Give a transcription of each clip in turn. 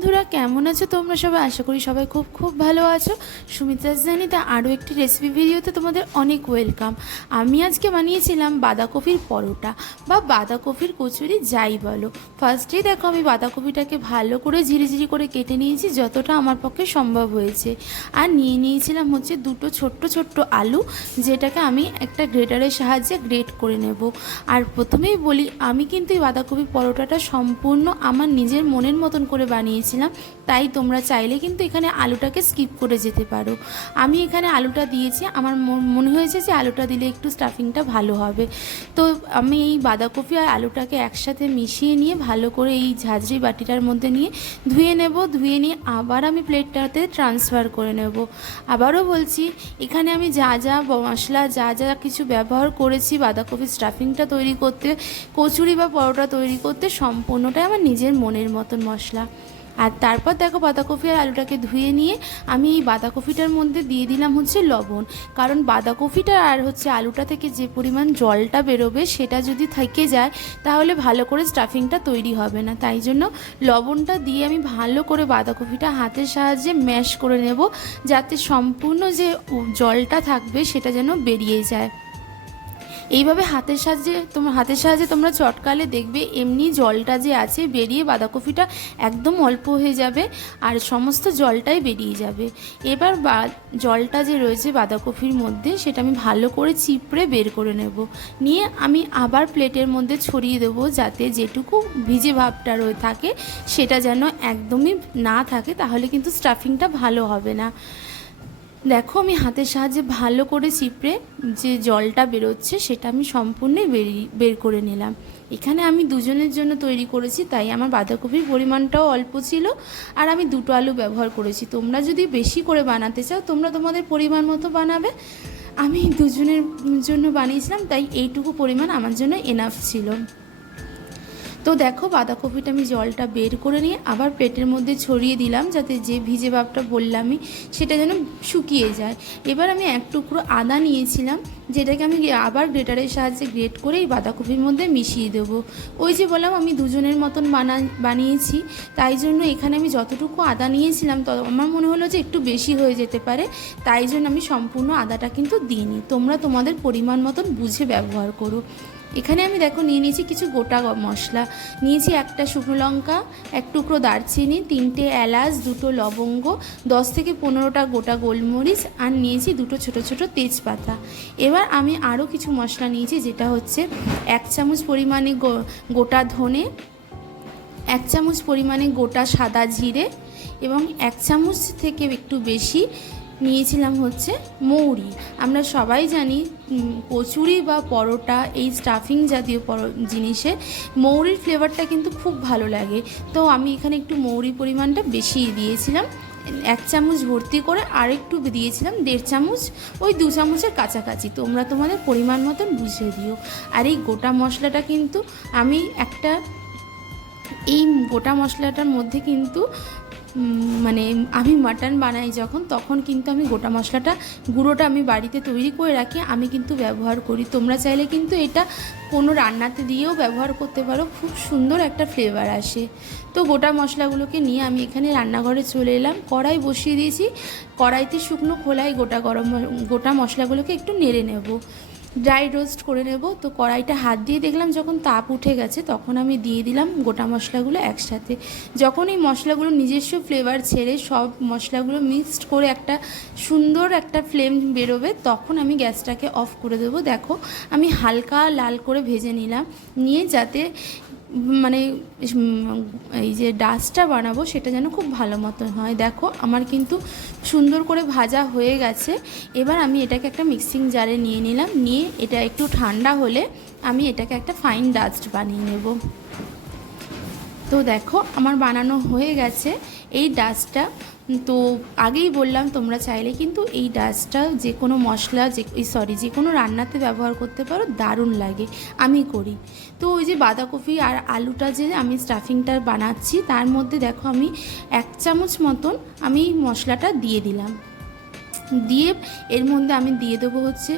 বন্ধুরা, কেমন আছো তোমরা সবাই? আশা করি সবাই খুব খুব ভালো আছো। সুমিত্রা জানিতে আরও একটি রেসিপি ভিডিওতে তোমাদের অনেক ওয়েলকাম আমি আজকে বানিয়েছিলাম বাঁধাকপির পরোটা বা বাঁধাকপির কচুরি, যাই বলো। ফার্স্টেই দেখো, আমি বাঁধাকপিটাকে ভালো করে ঝিরিঝিরি করে কেটে নিয়েছি, যতটা আমার পক্ষে সম্ভব হয়েছে। আর নিয়ে নিয়েছিলাম হচ্ছে দুটো ছোট্ট ছোট্ট আলু, যেটাকে আমি একটা গ্রেটারের সাহায্যে গ্রেট করে নেব। আর প্রথমেই বলি, আমি কিন্তু এই বাঁধাকপি পরোটাটা সম্পূর্ণ আমার নিজের মনের মতন করে বানিয়েছিলাম তাই তোমরা চাইলে কিন্তু এখানে আলুটাকে স্কিপ করে যেতে পারো। আমি এখানে আলুটা দিয়েছি, আমার মনে হয়েছে যে আলুটা দিলে একটু স্টাফিংটা ভালো হবে। তো আমি এই বাঁধাকপি আর আলুটাকে একসাথে মিশিয়ে নিয়ে ভালো করে এই ঝাঁঝরি বাটিটার মধ্যে নিয়ে ধুয়ে নেব, ধুয়ে নিয়ে আবার আমি প্লেটটাতে ট্রান্সফার করে নেব। আবারও বলছি, এখানে আমি যা যা মশলা, যা যা কিছু ব্যবহার করেছি বাঁধাকপি স্টাফিংটা তৈরি করতে, কচুরি বা পরোটা তৈরি করতে, সম্পূর্ণটাই আমার নিজের মনের মতন মশলা। আর তারপর দেখো বাঁধাকপি আর আলুটাকে ধুয়ে নিয়ে আমি এই বাঁধাকপিটার মধ্যে দিয়ে দিলাম হচ্ছে লবণ। কারণ বাঁধাকপিটা আর হচ্ছে আলুটা থেকে যে পরিমাণ জলটা বেরোবে সেটা যদি থেকে যায়, তাহলে ভালো করে স্টাফিংটা তৈরি হবে না। তাই জন্য লবণটা দিয়ে আমি ভালো করে বাঁধাকপিটা হাতের সাহায্যে ম্যাশ করে নেব, যাতে সম্পূর্ণ যে জলটা থাকবে সেটা যেন বেরিয়ে যায়। এইভাবে হাতের সাহায্যে তোমার হাতের সাহায্যে তোমরা চটকালে দেখবে এমনি জলটা যে আছে বেরিয়ে বাঁধাকপিটা একদম অল্প হয়ে যাবে আর সমস্ত জলটাই বেরিয়ে যাবে। এবার বা, জলটা যে রয়েছে বাঁধাকপির মধ্যে সেটা আমি ভালো করে চিপড়ে বের করে নেব। নিয়ে আমি আবার প্লেটের মধ্যে ছড়িয়ে দেবো যাতে যেটুকু ভিজে ভাবটা রয়ে থাকে সেটা যেন একদমই না থাকে তাহলে কিন্তু স্টাফিংটা ভালো হবে না। দেখো আমি হাতের সাহায্যে ভালো করে চিপড়ে যে জলটা বেরোচ্ছে সেটা আমি সম্পূর্ণই বেরিয়ে বের করে নিলাম। এখানে আমি দুজনের জন্য তৈরি করেছি, তাই আমার বাঁধাকপির পরিমাণটাও অল্প ছিল আর আমি দুটো আলু ব্যবহার করেছি। তোমরা যদি বেশি করে বানাতে চাও, তোমরা তোমাদের পরিমাণ মতো বানাবে। আমি দুজনের জন্য বানিয়েছিলাম, তাই এইটুকু পরিমাণ আমার জন্য এনাফ ছিল। তো দেখো বাঁধাকপিটা আমি জলটা বের করে নিয়ে আবার প্লেটের মধ্যে ছড়িয়ে দিলাম যাতে যে ভিজে ভাবটা বললামই সেটা যেন শুকিয়ে যায়। এবার আমি এক টুকরো আদা নিয়েছিলাম, যেটাকে আমি আবার গ্রেটারের সাহায্যে গ্রেট করে এই বাঁধাকপির মধ্যে মিশিয়ে দেবো। ওই যে বললাম আমি দুজনের মতন বানা বানিয়েছি, তাই জন্য এখানে আমি যতটুকু আদা নিয়েছিলাম তত আমার মনে হলো যে একটু বেশি হয়ে যেতে পারে, তাই জন্য আমি সম্পূর্ণ আদাটা কিন্তু দিইনি। তোমরা তোমাদের পরিমাণ মতন বুঝে ব্যবহার করো। এখানে আমি দেখো নিয়ে নিয়েছি কিছু গোটা মশলা। নিয়েছি একটা শুকনো লঙ্কা, এক টুকরো দারচিনি, তিনটে এলাচ, দুটো লবঙ্গ, দশ থেকে পনেরোটা গোটা গোলমরিচ আর নিয়েছি দুটো ছোট ছোট তেজপাতা। এবার আমি আরও কিছু মশলা নিয়েছি যেটা হচ্ছে এক চামচ পরিমাণে গোটা ধনে, এক চামচ পরিমাণে গোটা সাদা জিরে এবং এক চামচ থেকে একটু বেশি নিয়েছিলাম হচ্ছে মৌরি। আমরা সবাই জানি কচুরি বা পরোটা, এই স্টাফিং জাতীয় পরো- জিনিসে মৌরির ফ্লেভারটা কিন্তু খুব ভালো লাগে। তো আমি এখানে একটু মৌরি পরিমাণটা বেশি দিয়েছিলাম। এক চামচ ভর্তি করে আর একটু দিয়েছিলাম, দেড় চামচ, ওই দু চামচের কাছাকাছি। তোমরা তোমাদের পরিমাণ মতন বুঝিয়ে দিও। আর এই গোটা মশলাটা কিন্তু আমি একটা, এই গোটা মশলাটার মধ্যে কিন্তু মানে আমি মাটন বানাই যখন, তখন কিন্তু আমি গোটা মশলাটা, গুঁড়োটা আমি বাড়িতে তৈরি করে রাখি, আমি কিন্তু ব্যবহার করি। তোমরা চাইলে কিন্তু এটা কোনো রান্নাতে দিয়েও ব্যবহার করতে পারো, খুব সুন্দর একটা ফ্লেভার আসে। তো গোটা মশলাগুলোকে নিয়ে আমি এখানে রান্নাঘরে চলে এলাম, কড়াই বসিয়ে দিয়েছি, কড়াইতে শুকনো খোলায় গোটা গরম, গোটা মশলাগুলোকে একটু নেড়ে নেব। ড্রাই রোস্ট করে নেব। তো কড়াইটা হাত দিয়ে দেখলাম যখন তাপ উঠে গেছে তখন আমি দিয়ে দিলাম গোটা মশলাগুলো একসাথে। যখন এই মশলাগুলো নিজস্ব ফ্লেভার ছেড়ে সব মশলাগুলো মিক্সড করে একটা সুন্দর একটা ফ্লেম বেরোবে, তখন আমি গ্যাসটাকে অফ করে দেবো। দেখো, আমি হালকা লাল করে ভেজে নিলাম। নিয়ে যাতে মানে এই যে ডাস্টটা বানাবো সেটা যেন খুব ভালো মতো হয়। দেখো, আমার কিন্তু সুন্দর করে ভাজা হয়ে গেছে। এবার আমি এটাকে একটা মিক্সিং জারে নিয়ে নিলাম। নিয়ে এটা একটু ঠান্ডা হলে আমি এটাকে একটা ফাইন ডাস্ট বানিয়ে নেব। তো দেখো, আমার বানানো হয়ে গেছে। এই ডাস্টটা তো আগেই বললাম তোমরা চাইলে কিন্তু এই ডাস্টটা যে কোনো মশলা, যে সরি যে কোনো রান্নাতে ব্যবহার করতে পারো, দারুণ লাগে। আমি করি। তো ওই যে বাঁধাকপি আর আলুটা যে আমি স্টাফিংটা বানাচ্ছি, তার মধ্যে দেখো আমি এক চামচ মতন আমি মশলাটা দিয়ে দিলাম। দিয়ে এর মধ্যে আমি দিয়ে দেবো হচ্ছে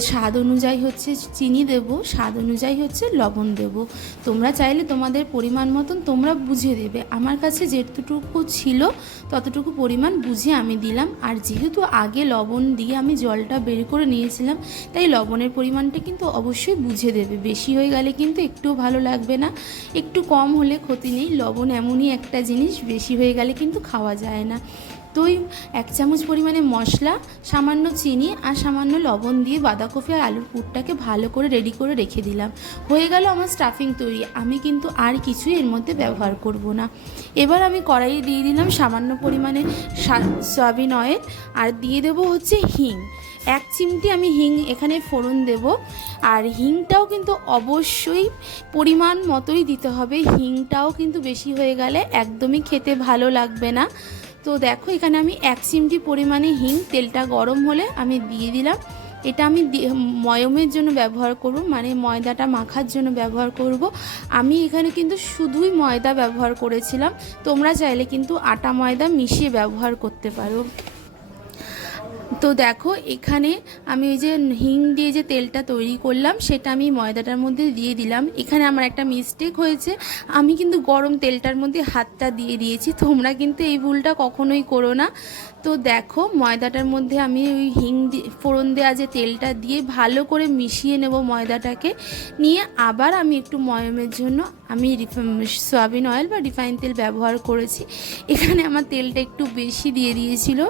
স্বাদ অনুযায়ী হচ্ছে চিনি দেব, স্বাদ অনুযায়ী হচ্ছে লবণ দেব। তোমরা চাইলে তোমাদের পরিমাণ মতন তোমরা বুঝে দেবে। আমার কাছে যেটুকু ছিল ততটুকু পরিমাণ বুঝে আমি দিলাম। আর যেহেতু আগে লবণ দিয়ে আমি জলটা বের করে নিয়েছিলাম, তাই লবণের পরিমাণটা কিন্তু অবশ্যই বুঝে দেবে। বেশি হয়ে গেলে কিন্তু একটুও ভালো লাগবে না। একটু কম হলে ক্ষতি নেই। লবণ এমনই একটা জিনিস, বেশি হয়ে গেলে কিন্তু খাওয়া যায় না। ওই এক চামচ পরিমাণে মশলা, সামান্য চিনি আর সামান্য লবণ দিয়ে বাঁধাকপি আর আলুর পুরটাকে ভালো করে রেডি করে রেখে দিলাম। হয়ে গেল আমার স্টাফিং তৈরি। আমি কিন্তু আর কিছুই এর মধ্যে ব্যবহার করব না। এবার আমি কড়াইয়ে দিয়ে দিলাম সামান্য পরিমাণে সয়াবিন অয়েল আর দিয়ে দেবো হচ্ছে হিং। এক চিমটি আমি হিং এখানে ফোড়ন দেব। আর হিংটাও কিন্তু অবশ্যই পরিমাণ মতোই দিতে হবে। হিংটাও কিন্তু বেশি হয়ে গেলে একদমই খেতে ভালো লাগবে না। তো দেখো, এখানে আমি এক চিমটি পরিমাণে হিং, তেলটা গরম হলে আমি দিয়ে দিলাম। এটা আমি ময়মের জন্য ব্যবহার করব মানে ময়দাটা মাখার জন্য ব্যবহার করব। আমি এখানে কিন্তু শুধুই ময়দা ব্যবহার করেছিলাম। তোমরা চাইলে কিন্তু আটা ময়দা মিশিয়ে ব্যবহার করতে পারো। তো দেখো, এখানে আমি ওই যে হিং দিয়ে যে তেলটা তৈরি করলাম, সেটা আমি ময়দাটার মধ্যে দিয়ে দিলাম। এখানে আমার একটা মিস্টেক হয়েছে। আমি কিন্তু গরম তেলটার মধ্যে হাতটা দিয়ে দিয়েছি। তোমরা কিন্তু এই ভুলটা কখনোই করো না। তো দেখো, ময়দাটার মধ্যে আমি ওই হিং ফোড়ন দেওয়া যে তেলটা দিয়ে ভালো করে মিশিয়ে নেব ময়দাটাকে। নিয়ে আবার আমি একটু ময়মের জন্য আমি সয়াবিন অয়েল বা রিফাইন তেল ব্যবহার করেছি। এখানে আমার তেলটা একটু বেশি দিয়ে দিয়েছিল।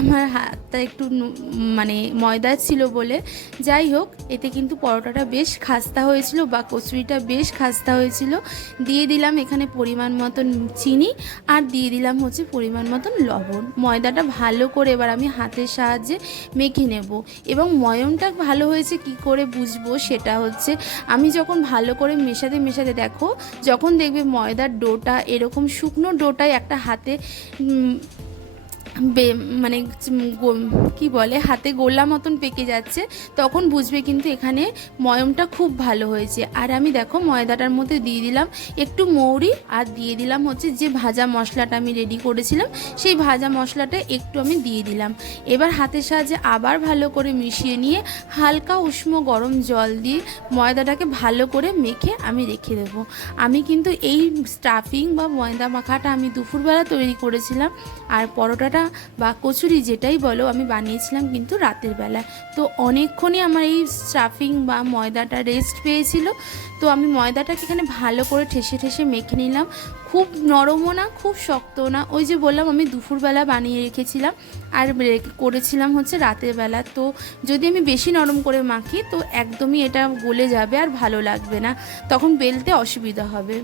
আমার হাতটা একটু মানে ময়দা ছিল বলে। যাই হোক, এতে কিন্তু পরোটাটা বেশ খাস্তা হয়েছিল বা কচুরিটা বেশ খাস্তা হয়েছিল। দিয়ে দিলাম এখানে পরিমাণ মতন চিনি আর দিয়ে দিলাম হচ্ছে পরিমাণ মতন লবণ। ময়দাটা ভালো করে এবার আমি হাতের সাহায্যে মেখে নেব। এবং ময়মটা ভালো হয়েছে কি করে বুঝব সেটা হচ্ছে, আমি যখন ভালো করে মেশাতে মেশাতে দেখো, যখন দেখবে ময়দার ডোটা এরকম শুকনো ডোটায় একটা হাতে বে- মানে কি বলে, হাতে গোলা মতন পেকে যাচ্ছে, তখন বুঝবে কিন্তু এখানে ময়মটা খুব ভালো হয়েছে। আর আমি দেখো ময়দাটার মধ্যে দিয়ে দিলাম একটু মৌরি আর দিয়ে দিলাম হচ্ছে যে ভাজা মশলাটা আমি রেডি করেছিলাম, সেই ভাজা মশলাটা একটু আমি দিয়ে দিলাম। এবার হাতের সাহায্যে আবার ভালো করে মিশিয়ে নিয়ে হালকা উষ্ণ গরম জল দিয়ে ময়দাটাকে ভালো করে মেখে আমি রেখে দেবো। আমি কিন্তু এই স্টাফিং বা ময়দা মাখাটা আমি দুপুরবেলা তৈরি করেছিলাম, আর পরোটাটা বা কচুরি যেটাই বলো, আমি বানিয়েছিলাম কিন্তু রাতের বেলা তো অনেকক্ষণই আমার এই স্টাফিং বা ময়দাটা রেস্ট পেয়েছিল। তো আমি ময়দাটাকে এখানে ভালো করে ঠেসে ঠেসে মেখে নিলাম। খুব নরমও না, খুব শক্তও না। ওই যে বললাম, আমি দুপুরবেলা বানিয়ে রেখেছিলাম। আর করেছিলাম হচ্ছে রাতের বেলা। তো যদি আমি বেশি নরম করে মাখি, তো একদমই এটা গলে যাবে আর ভালো লাগবে না। তখন বেলতে অসুবিধা হবে।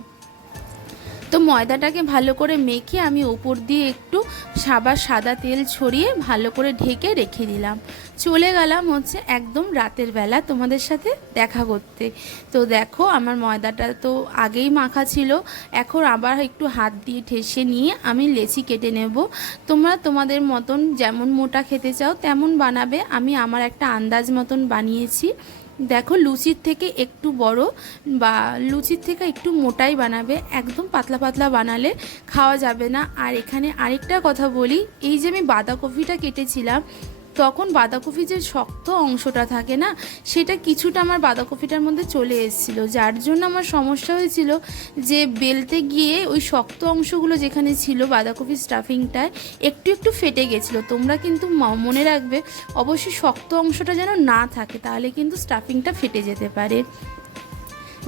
তো ময়দাটাকে ভালো করে মেখে আমি ওপর দিয়ে একটু সাবার সাদা তেল ছড়িয়ে ভালো করে ঢেকে রেখে দিলাম। চলে গেলাম হচ্ছে একদম রাতের বেলা তোমাদের সাথে দেখা করতে। তো দেখো আমার ময়দাটা তো আগেই মাখা ছিল, এখন আবার একটু হাত দিয়ে ঠেসে নিয়ে আমি লেচি কেটে নেব। তোমরা তোমাদের মতন যেমন মোটা খেতে চাও তেমন বানাবে, আমি আমার একটা আন্দাজ মতন বানিয়েছি। দেখো লুচির থেকে একটু বড় বা লুচির থেকে একটু মোটাই বানাবে, একদম পাতলা পাতলা বানালে খাওয়া যাবে না। আর এখানে আরেকটা কথা বলি, এই যে আমি বাঁধাকপিটা কেটেছিলাম তখন বাঁধাকপি যে শক্ত অংশটা থাকে না, সেটা কিছুটা আমার বাঁধাকপিটার মধ্যে চলে এসেছিল। যার জন্য আমার সমস্যা হয়েছিল যে বেলতে গিয়ে ওই শক্ত অংশগুলো যেখানে ছিল বাঁধাকপি স্টাফিংটায় একটু একটু ফেটে গেছিল। তোমরা কিন্তু মনে রাখবে, অবশ্যই শক্ত অংশটা যেন না থাকে, তাহলে কিন্তু স্টাফিংটা ফেটে যেতে পারে।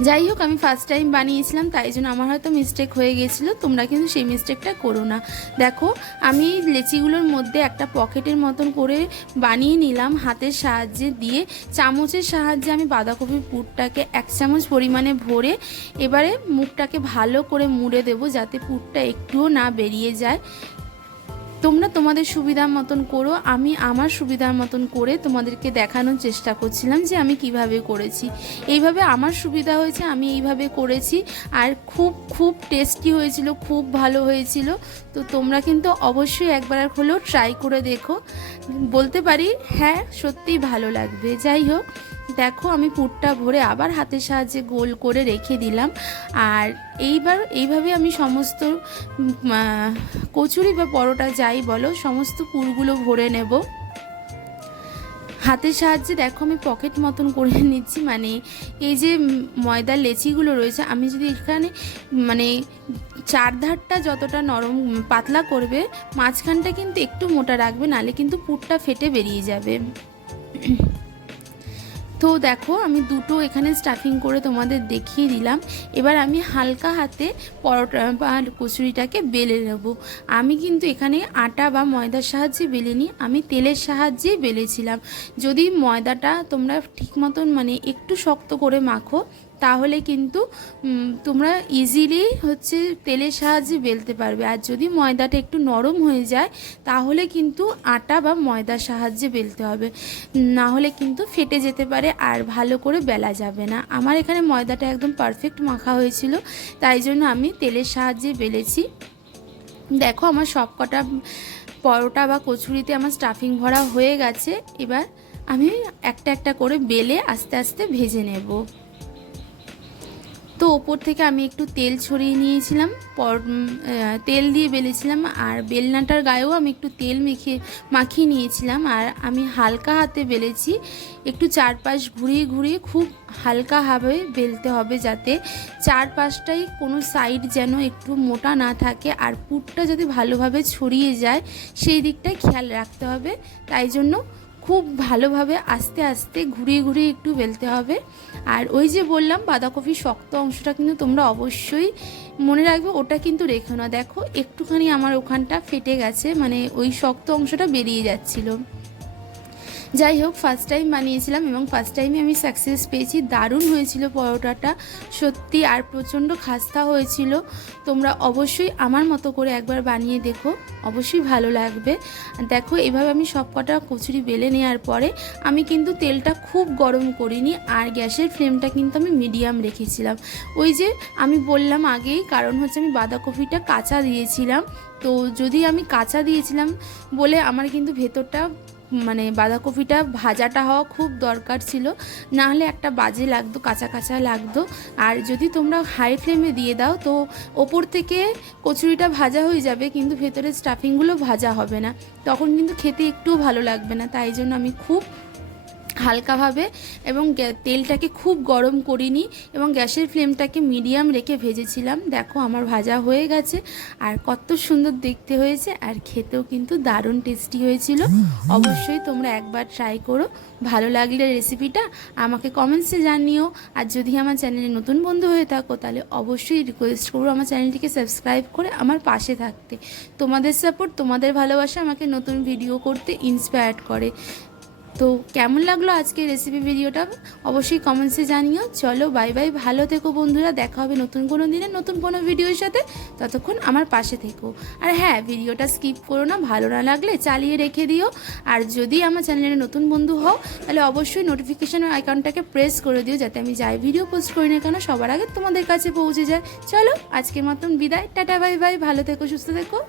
যাই হোক, আমি ফার্স্ট টাইম বানিয়েছিলাম, তাই জন্য আমার হয়তো মিস্টেক হয়ে গেছিল তোমরা কিন্তু সেই মিস্টেকটা করো না। দেখো, আমি লেচিগুলোর মধ্যে একটা পকেটের মতন করে বানিয়ে নিলাম হাতের সাহায্যে দিয়ে। চামচের সাহায্যে আমি বাঁধাকপির পুরটাকে এক চামচ পরিমাণে ভরে এবারে মুখটাকে ভালো করে মুড়ে দেবো যাতে পুরটা একটুও না বেরিয়ে যায়। তোমরা তোমাদের সুবিধার মতন করো, আমি আমার সুবিধার মতন করে তোমাদেরকে দেখানোর চেষ্টা করছিলাম যে আমি কীভাবে করেছি। এইভাবে আমার সুবিধা হয়েছে, আমি এইভাবে করেছি, আর খুব খুব টেস্টি হয়েছিল, খুব ভালো হয়েছিল। তো তোমরা কিন্তু অবশ্যই একবার হলেও ট্রাই করে দেখো। বলতে পারি হ্যাঁ সত্যিই ভালো লাগবে। যাই হোক দেখো আমি পুরটা ভরে আবার হাতের সাহায্যে গোল করে রেখে দিলাম। আর এইবার, এইভাবে আমি সমস্ত কচুরি বা পরোটা যাই বলো, সমস্ত পুরগুলো ভরে নেব। হাতের সাহায্যে দেখো আমি পকেট মতন করে নিচ্ছি মানে এই যে ময়দার লেচিগুলো রয়েছে, আমি যদি এখানে মানে চারধারটা যতটা নরম, পাতলা করবে, মাঝখানটা কিন্তু একটু মোটা রাখবে, নালে কিন্তু পুরটা ফেটে বেরিয়ে যাবে। তো দেখো, আমি দুটো এখানে স্টাফিং করে তোমাদের দেখিয়ে দিলাম। এবার আমি হালকা হাতে পরোটা বা কচুরিটাকে বেলে নেব। আমি কিন্তু এখানে আটা বা ময়দার সাহায্যে বেলেনি, আমি তেলের সাহায্যে বেলেছিলাম। যদি ময়দাটা তোমরা ঠিক মতন মানে একটু শক্ত করে মাখো তাহলে কিন্তু তোমরা ইজিলি হচ্ছে তেলের সাহায্যে বেলতে পারবে। আর যদি ময়দাটা একটু নরম হয়ে যায়, তাহলে কিন্তু আটা বা ময়দার সাহায্যে বেলতে হবে। না হলে কিন্তু ফেটে যেতে পারে আর ভালো করে বেলা যাবে না। আমার এখানে ময়দাটা একদম পারফেক্ট মাখা হয়েছিল, তাই জন্য আমি তেলের সাহায্যে বেলেছি। দেখো আমার সব কটা পরোটা বা কচুরিতে আমার স্টাফিং ভরা হয়ে গেছে। এবার আমি একটা একটা করে বেলে আস্তে আস্তে ভেজে নেব। তো ওপর থেকে আমি একটু তেল ছড়িয়ে নিয়েছিলাম, পর তেল দিয়ে বেলেছিলাম আর বেলনাটার গায়েও আমি একটু তেল মেখে, মাখিয়ে নিয়েছিলাম আর আমি হালকা হাতে বেলেছি। একটু চারপাশ ঘুরিয়ে ঘুরিয়ে খুব হালকাভাবে বেলতে হবে যাতে চারপাশটাই কোনো সাইড যেন একটু মোটা না থাকে আর পুরটা যদি ভালোভাবে ছড়িয়ে যায়, সেই দিকটায় খেয়াল রাখতে হবে। তাই জন্য খুব ভালোভাবে আস্তে আস্তে ঘুরিয়ে ঘুরিয়ে একটু বেলতে হবে। আর ওই যে বললাম বাঁধাকপির শক্ত অংশটা কিন্তু তোমরা অবশ্যই মনে রাখবে ওটা কিন্তু রেখো না। দেখো একটুখানি আমার ওখানটা ফেটে গেছে মানে ওই শক্ত অংশটা বেরিয়ে যাচ্ছিল। যাই হোক ফার্স্ট টাইম বানিয়েছিলাম এবং ফার্স্ট টাইমে আমি সাকসেস পেয়েছি। দারুণ হয়েছিল পরোটাটা, সত্যি আর প্রচণ্ড খাস্তা হয়েছিল। তোমরা অবশ্যই আমার মতো করে একবার বানিয়ে দেখো, অবশ্যই ভালো লাগবে। দেখো, এভাবে আমি সব কটা কচুরি বেলে নেওয়ার পরে আমি কিন্তু তেলটা খুব গরম করিনি আর গ্যাসের ফ্লেমটা কিন্তু আমি মিডিয়াম রেখেছিলাম। ওই যে আমি বললাম আগেই, কারণ হচ্ছে আমি বাঁধাকপিটা কাঁচা দিয়েছিলাম। তো যদি আমি কাঁচা দিয়েছিলাম বলে আমার কিন্তু ভেতরটা মানে বাঁধাকপিটা ভাজাটা হওয়া খুব দরকার ছিল। না হলে একটা বাজে লাগতো কাঁচা কাঁচা লাগতো। আর যদি তোমরা হাই ফ্লেমে দিয়ে দাও, তো ওপর থেকে কচুরিটা ভাজা হয়ে যাবে, কিন্তু ভেতরের স্টাফিংগুলো ভাজা হবে না। তখন কিন্তু খেতে একটুও ভালো লাগবে না। তাই জন্য আমি খুব হালকাভাবে এবং তেলটাকে খুব গরম করিনি এবং গ্যাসের ফ্লেমটাকে মিডিয়াম রেখে ভেজেছিলাম। দেখো আমার ভাজা হয়ে গেছে। আর কত সুন্দর দেখতে হয়েছে আর খেতেও কিন্তু দারুণ টেস্টি হয়েছিল। অবশ্যই তোমরা একবার ট্রাই করো। ভালো লাগলে রেসিপিটা আমাকে কমেন্টসে জানিও। আর যদি আমার চ্যানেলে নতুন বন্ধু হয়ে থাকো, তাহলে অবশ্যই রিকোয়েস্ট করব আমার চ্যানেলটিকে সাবস্ক্রাইব করে আমার পাশে থাকতে। তোমাদের সাপোর্ট তোমাদের ভালোবাসা আমাকে নতুন ভিডিও করতে ইন্সপায়ার্ড করে। তো কেমন লাগল আজকে রেসিপি ভিডিওটা অবশ্যই কমেন্টসে জানিও। চলো বাই বাই ভালো থেকো বন্ধুরা। দেখা হবে নতুন কোনো দিনে, নতুন কোনো ভিডিওর সাথে। ততক্ষণ আমার পাশে থেকো। আর হ্যাঁ ভিডিওটা স্কিপ করো না, ভালো না লাগলে চালিয়ে রেখে দিও। আর যদি আমার চ্যানেলে নতুন বন্ধু হও, তাহলে অবশ্যই নোটিফিকেশান আইকনটাকে প্রেস করে দিও, যাতে আমি যাই ভিডিও পোস্ট করি না কেন, সবার আগে তোমাদের কাছে পৌঁছে যায়। চলো, আজকের মতন বিদায়। টাটা বাই বাই ভালো থেকো, সুস্থ থেকো।